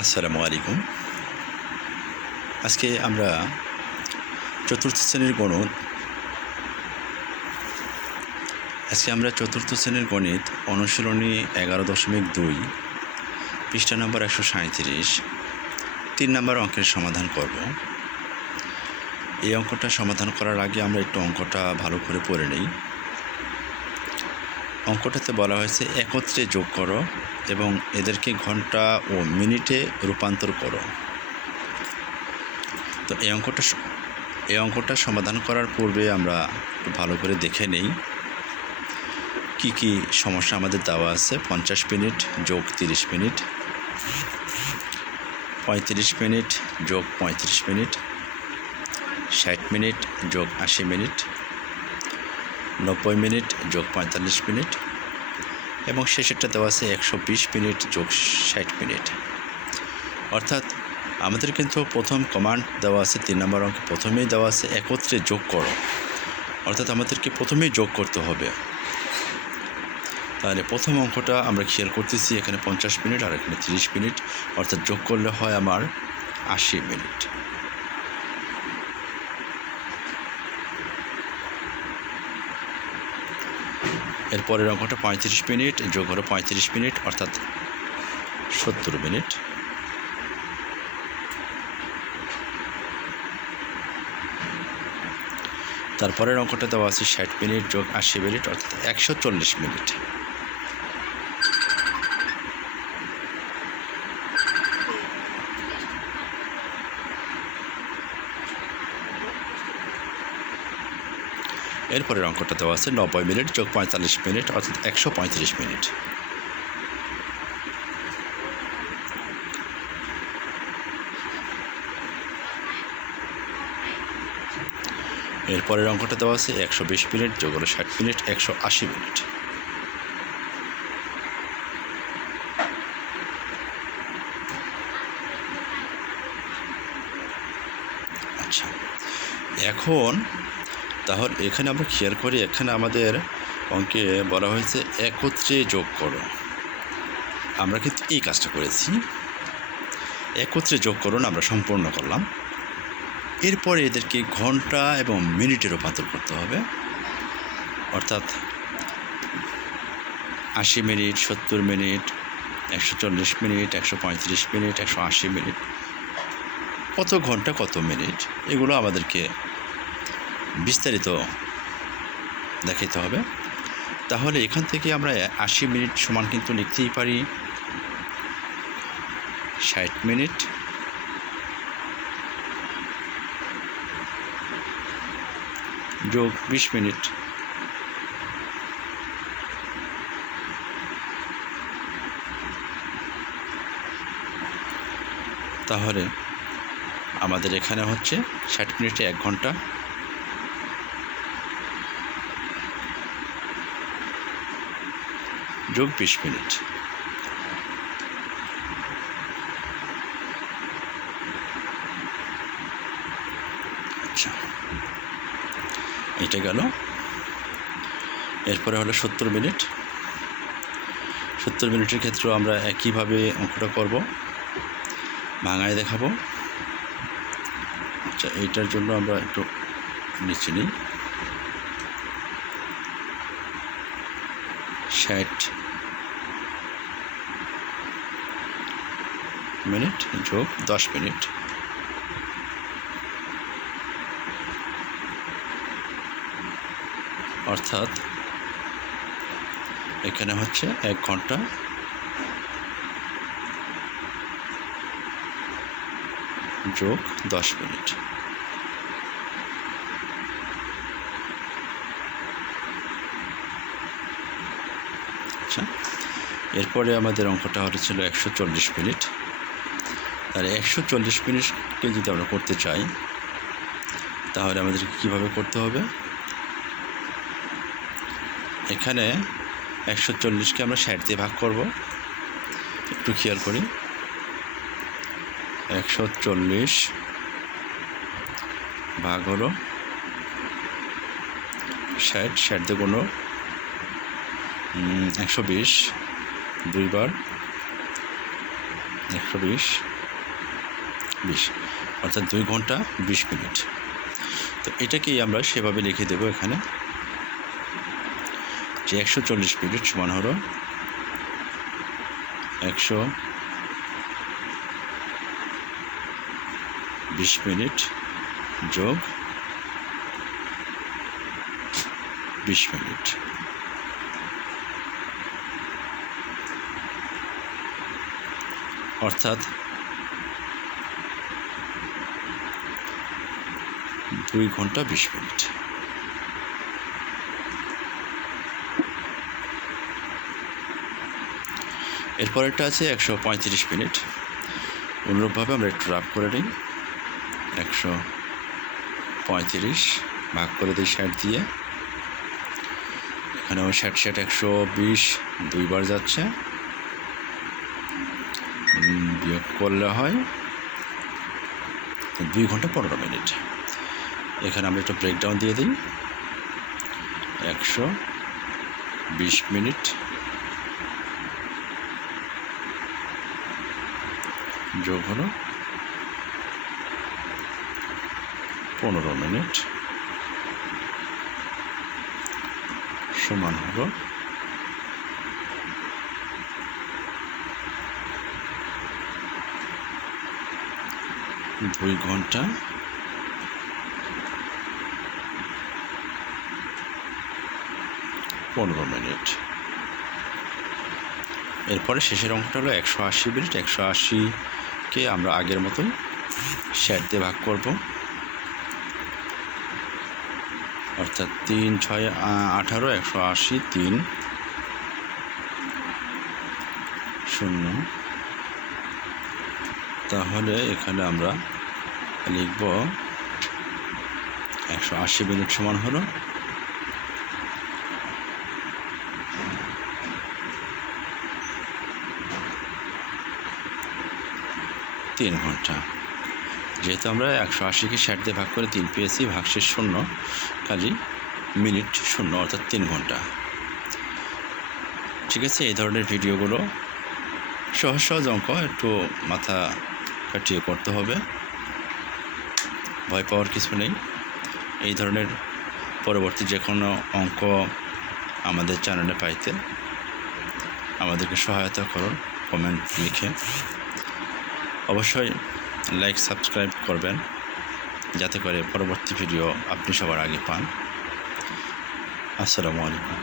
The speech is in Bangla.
আসসালামু আলাইকুম। আজকে আমরা চতুর্থ শ্রেণীর গণিত অনুশীলনী 11.2 পৃষ্ঠা নম্বর 137 3 নম্বর অঙ্কের সমাধান করব। এই অঙ্কটা সমাধান করার আগে আমরা একটু অঙ্কটা ভালো করে পড়ে নেই। অঙ্কটাতে বলা হয়েছে একত্রে যোগ করো এবং এদেরকে ঘন্টা ও মিনিটে রূপান্তর করো। তো এই অঙ্কটা সমাধান করার পূর্বে আমরা একটু ভালো করে দেখে নেই কি কি সমস্যা আমাদের দেওয়া আছে। 50 মিনিট যোগ 30 মিনিট, 35 মিনিট যোগ 35 মিনিট, 60 মিনিট যোগ 80 মিনিট, 90 মিনিট যোগ 45 মিনিট এবং শেষেরটা দেওয়া আছে 120 মিনিট যোগ 60 মিনিট। অর্থাৎ আমাদের কিন্তু প্রথম কমান্ড দেওয়া আছে 3 নম্বর অঙ্কে প্রথমেই দেওয়া আছে একত্রে যোগ করো, অর্থাৎ আমাদেরকে প্রথমেই যোগ করতে হবে। তাহলে প্রথম অঙ্কটা আমরা খেয়াল করতেছি, এখানে 50 মিনিট আর এখানে 30 মিনিট, অর্থাৎ যোগ করলে হয় আমার 80 মিনিট। এরপরের অঙ্কটা 35 মিনিট যোগ হলো 35 মিনিট, অর্থাৎ 70 মিনিট। তারপরের অঙ্কটা দেওয়া আছে 60 মিনিট যোগ 80 মিনিট, অর্থাৎ 140 মিনিট। এরপরের অঙ্কটা দেওয়া আছে 90 মিনিট যোগ 45 মিনিট, অর্থাৎ 135 মিনিট। এরপরের অঙ্কটা দেওয়া আছে 120 মিনিট যোগ হলো 60 মিনিট, 180 মিনিট। আচ্ছা, এখন তাহলে এখানে আমরা খেয়াল করি, এখানে আমাদের অঙ্কে বলা হয়েছে একত্রে যোগ করো। আমরা কিন্তু এই কাজটা করেছি, একত্রে যোগ করুন আমরা সম্পূর্ণ করলাম। এরপরে এদেরকে ঘন্টা এবং মিনিটে রূপান্তর করতে হবে, অর্থাৎ 80 minute, 70 minute, 140 minute, 135 minute, 180 minute, কত ঘন্টা কত মিনিট, এগুলো আমাদেরকে বিস্তারিত দেখাতে হবে। তাহলে এখান থেকে আমরা 80 মিনিট সমান কিন্তু লিখতেই পারি 60 মিনিট যোগ 20 মিনিট, তাহলে আমাদের এখানে হচ্ছে 60 মিনিটে 1 ঘন্টা যোগ 20 মিনিট। আচ্ছা, এটা গেল। এরপরে হলো 70 মিনিট। 70 মিনিটের ক্ষেত্রেও আমরা একইভাবে অঙ্কটা করব, ভাঙায় দেখাবো। আচ্ছা, এইটার জন্য আমরা একটু নিচে নিই। 60 মিনিট যোগ 10 মিনিট, অর্থাৎ এখানে হচ্ছে 1 ঘন্টা যোগ 10 মিনিট। আচ্ছা, এরপরে আমাদের অঙ্কটা হয়েছিল 140 মিনিট। আর 140 মিনিটকে যদি আমরা করতে চাই তাহলে আমাদেরকে কীভাবে করতে হবে? এখানে 140কে আমরা 60 দিয়ে ভাগ করব। একটু খেয়াল করি, 140 ভাগ হলো 60, 60 দিয়ে কোনো 120 দুইবার 120 20 অর্থাৎ 2 ঘন্টা 20 মিনিট। তো এটাকেই আমরা সেভাবে লিখে দেব এখানে যে 140 মিনিট সমান হলো 120 মিনিট যোগ 20 মিনিট। অর্থাৎ 2 ঘন্টা 20 মিনিট। এরপরেরটা আছে 135 মিনিট। অনুরূপভাবে আমরা একটু রাফ করে নিই। 135 ভাগ করে দিই 60 দিয়ে। এখানেও 60 120 দুইবার যাচ্ছে, বিয়োগ করলে হয় 2 ঘন্টা 15 মিনিট। এখানে আমরা একটু ব্রেকডাউন দিয়ে দিই। 120 মিনিট যোগ হলো 15 মিনিট সমান হলো 2 ঘন্টা 15 মিনিট। এরপরে শেষের অঙ্কটা হলো 180 মিনিট। 180কে আমরা আগের মতোই 60 দিয়ে ভাগ করব, অর্থাৎ 3 6 18 180 3 0। তাহলে এখানে আমরা লিখব 180 মিনিট সমান হলো 3 ঘন্টা। যেহেতু আমরা 180কে 60 দিয়ে ভাগ করে 3 পেয়েছি, ভাগশেষ 0 খালি মিনিট 0 অর্থাৎ 3 ঘন্টা। ঠিক আছে, এই ধরনের ভিডিওগুলো সহজ সহজ অঙ্ক, একটু মাথা কাটিয়ে করতে হবে, ভয় পাওয়ার কিছু নেই। এই ধরনের পরবর্তী যে কোনো অঙ্ক আমাদের চ্যানেলে পাইতে আমাদেরকে সহায়তা করুন কমেন্ট লিখে। অবশ্যই লাইক সাবস্ক্রাইব করবেন যাতে করে পরবর্তী ভিডিও আপনি সবার আগে পান। আসসালামু আলাইকুম।